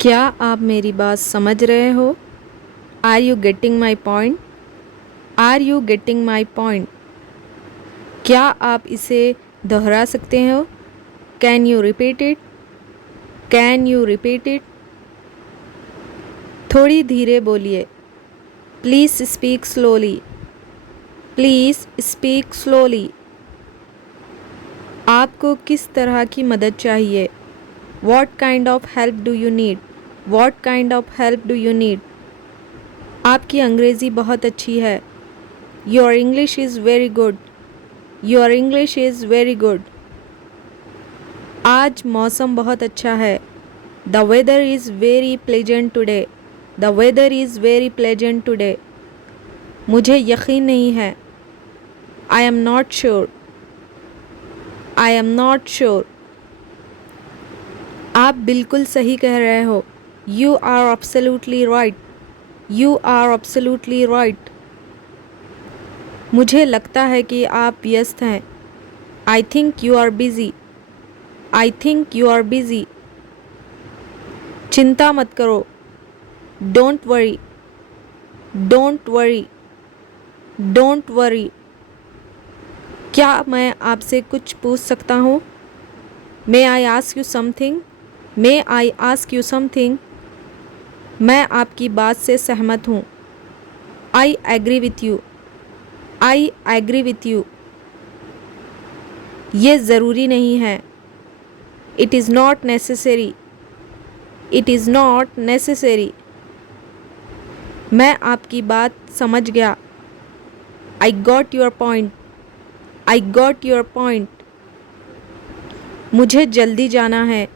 क्या आप मेरी बात समझ रहे हो? Are you getting my point? Are you getting my point? क्या आप इसे दोहरा सकते हो? Can you repeat it? Can you repeat it? थोड़ी धीरे बोलिए। Please speak slowly. Please speak slowly. आपको किस तरह की मदद चाहिए? What kind of help do you need? What kind of help do you need? आपकी अंग्रेज़ी बहुत अच्छी है। Your English is very good. Your English is very good. आज मौसम बहुत अच्छा है। The weather is very pleasant today. The weather is very pleasant today. मुझे यकीन नहीं है। I am not sure. I am not sure. आप बिल्कुल सही कह रहे हो। You are absolutely right. You are absolutely right. मुझे लगता है कि आप व्यस्त हैं। I think you are busy. I think you are busy. चिंता मत करो। Don't worry. Don't worry. Don't worry. क्या मैं आपसे कुछ पूछ सकता हूँ? May I ask you something? May I ask you something? मैं आपकी बात से सहमत हूँ। I agree with you. I agree with you. ये ज़रूरी नहीं है। It is not necessary. It is not necessary. मैं आपकी बात समझ गया। I got your point. I got your point. मुझे जल्दी जाना है।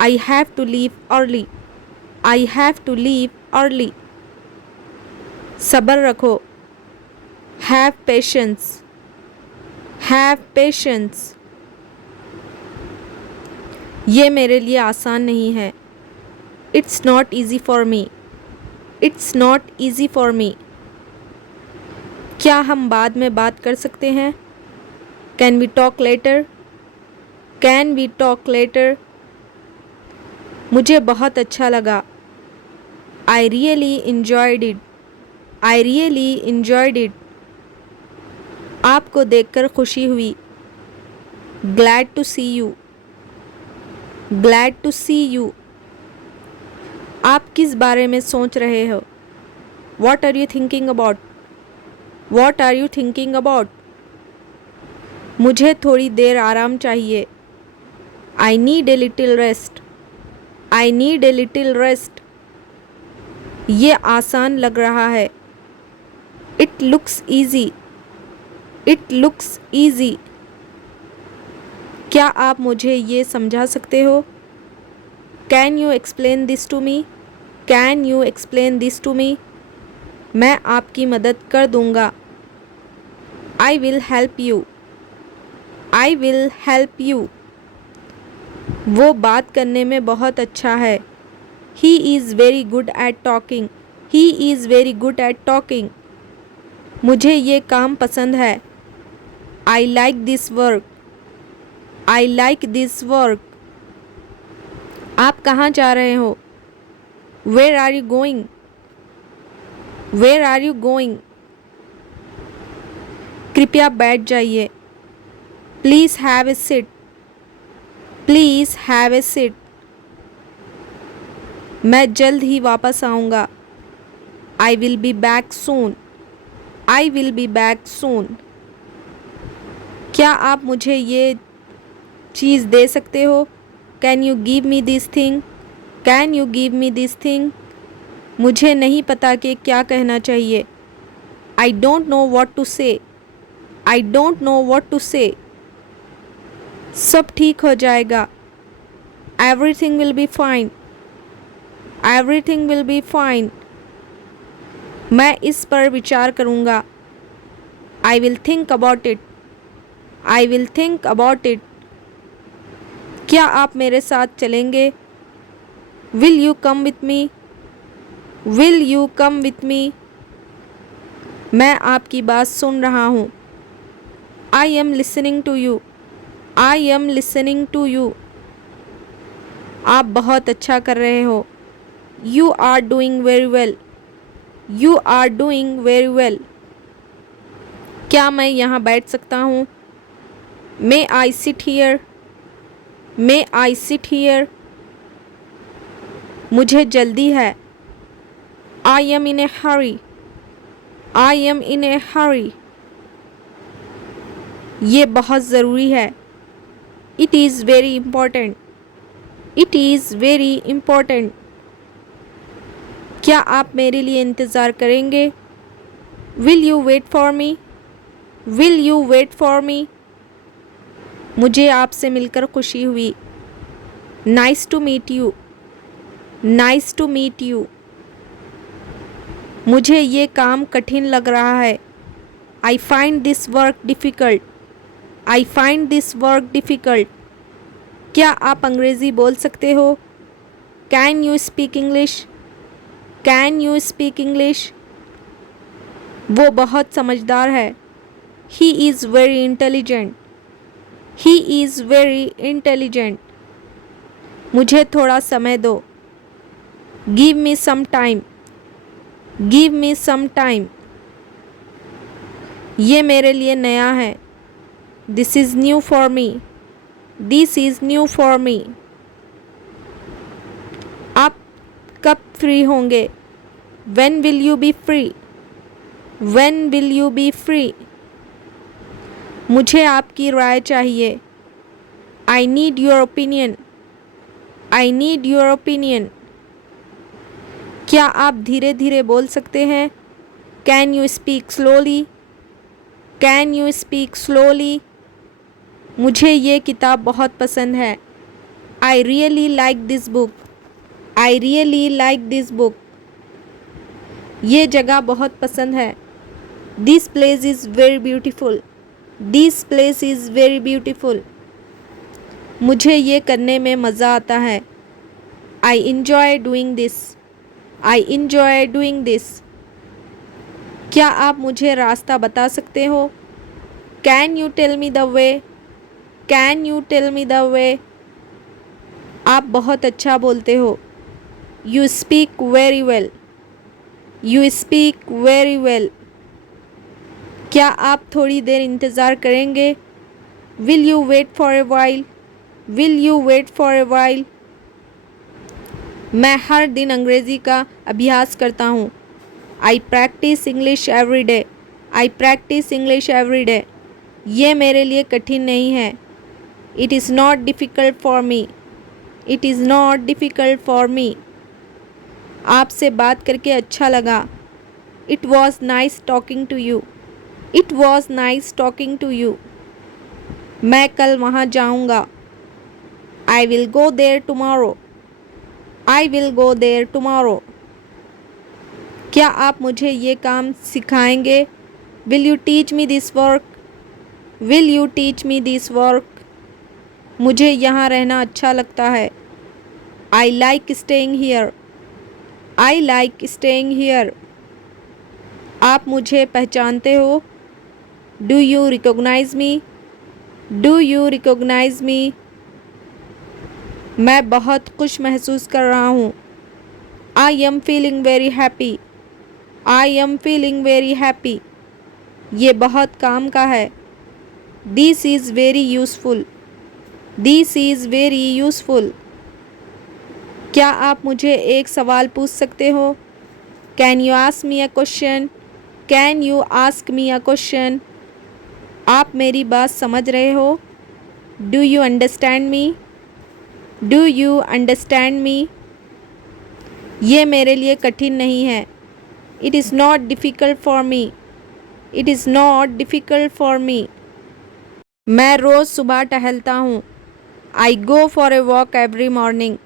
I have to leave early. I have to leave early. सब्र रखो। Have patience. Have patience. ये मेरे लिए आसान नहीं है। It's not easy for me. It's not easy for me. क्या हम बाद में बात कर सकते हैं? Can we talk later? Can we talk later? मुझे बहुत अच्छा लगा। I really enjoyed it. I really enjoyed it. आपको देखकर खुशी हुई। Glad to see you. Glad to see you. आप किस बारे में सोच रहे हो? What are you thinking about? What are you thinking about? मुझे थोड़ी देर आराम चाहिए। I need a little rest. I need a little rest. ये आसान लग रहा है। It looks easy. It looks easy. क्या आप मुझे ये समझा सकते हो? Can you explain this to me? Can you explain this to me? मैं आपकी मदद कर दूंगा। I will help you. I will help you. वो बात करने में बहुत अच्छा है। He is very good at talking. He is very good at talking. मुझे ये काम पसंद है। I like this work. I like this work. आप कहाँ जा रहे हो? Where are you going? Where are you going? कृपया बैठ जाइए। Please have a seat. Please have a seat. मैं जल्द ही वापस आऊँगा। I will be back soon. I will be back soon. क्या आप मुझे ये चीज़ दे सकते हो? Can you give me this thing? Can you give me this thing? मुझे नहीं पता कि क्या कहना चाहिए। I don't know what to say. I don't know what to say. सब ठीक हो जाएगा। Everything will be fine. Everything will be fine. मैं इस पर विचार करूँगा। I will think about it. I will think about it. क्या आप मेरे साथ चलेंगे? Will you come with me? Will you come with me? मैं आपकी बात सुन रहा हूँ। I am listening to you. I am listening to you. आप बहुत अच्छा कर रहे हो। You are doing very well. You are doing very well. क्या मैं यहाँ बैठ सकता हूँ? May I sit here? May I sit here? मुझे जल्दी है। I am in a hurry. I am in a hurry. ये बहुत ज़रूरी है। It is very important. It is very important. क्या आप मेरे लिए इंतज़ार करेंगे? Will you wait for me? Will you wait for me? मुझे आपसे मिलकर खुशी हुई। Nice to meet you. Nice to meet you. मुझे ये काम कठिन लग रहा है। I find this work difficult. I find this work difficult. क्या आप अंग्रेज़ी बोल सकते हो? Can you speak English? Can you speak English? वो बहुत समझदार है। He is very intelligent. He is very intelligent. मुझे थोड़ा समय दो। Give me some time. Give me some time. ये मेरे लिए नया है। This is new for me. This is new for me. आप कब फ्री होंगे? When will you be free? When will you be free? मुझे आपकी राय चाहिए। I need your opinion. I need your opinion. क्या आप धीरे धीरे बोल सकते हैं? Can you speak slowly? Can you speak slowly? मुझे ये किताब बहुत पसंद है। I really like this book. I really like this book. ये जगह बहुत पसंद है। This place is very beautiful. This place is very beautiful. मुझे ये करने में मज़ा आता है। I enjoy doing this. I enjoy doing this. क्या आप मुझे रास्ता बता सकते हो? Can you tell me the way? Can you tell me the way? आप बहुत अच्छा बोलते हो। You speak very well. You speak very well. क्या आप थोड़ी देर इंतज़ार करेंगे? Will you wait for a while? Will you wait for a while? मैं हर दिन अंग्रेज़ी का अभ्यास करता हूँ। I practice English every day. I practice English every day. ये मेरे लिए कठिन नहीं है। It is not difficult for me. It is not difficult for me. आपसे बात करके अच्छा लगा। It was nice talking to you. It was nice talking to you. मैं कल वहाँ जाऊँगा। I will go there tomorrow. I will go there tomorrow. क्या आप मुझे ये काम सिखाएंगे? Will you teach me this work? Will you teach me this work? मुझे यहाँ रहना अच्छा लगता है। I like staying here. I like staying here. आप मुझे पहचानते हो? Do you recognize me? Do you recognize me? मैं बहुत खुश महसूस कर रहा हूँ। I am feeling very happy. I am feeling very happy. ये बहुत काम का है। This is very useful. This is very useful. क्या आप मुझे एक सवाल पूछ सकते हो? Can you ask me a question? Can you ask me a question? आप मेरी बात समझ रहे हो? Do you understand me? Do you understand me? ये मेरे लिए कठिन नहीं है। It is not difficult for me. It is not difficult for me. मैं रोज़ सुबह टहलता हूँ। I go for a walk every morning.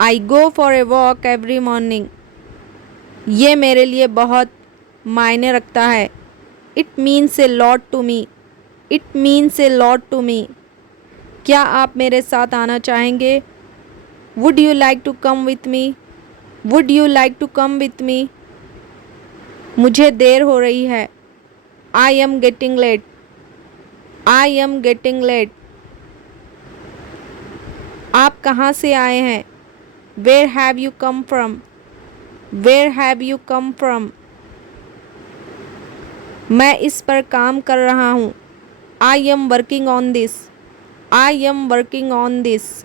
I go for a walk every morning. ये मेरे लिए बहुत मायने रखता है। It means a lot to me. It means a lot to me. क्या आप मेरे साथ आना चाहेंगे? Would you like to come with me? Would you like to come with me? मुझे देर हो रही है। I am getting late. I am getting late. आप कहाँ से आए हैं? Where have you come from? Where have you come from? मैं इस पर काम कर रहा हूँ। I am working on this. I am working on this.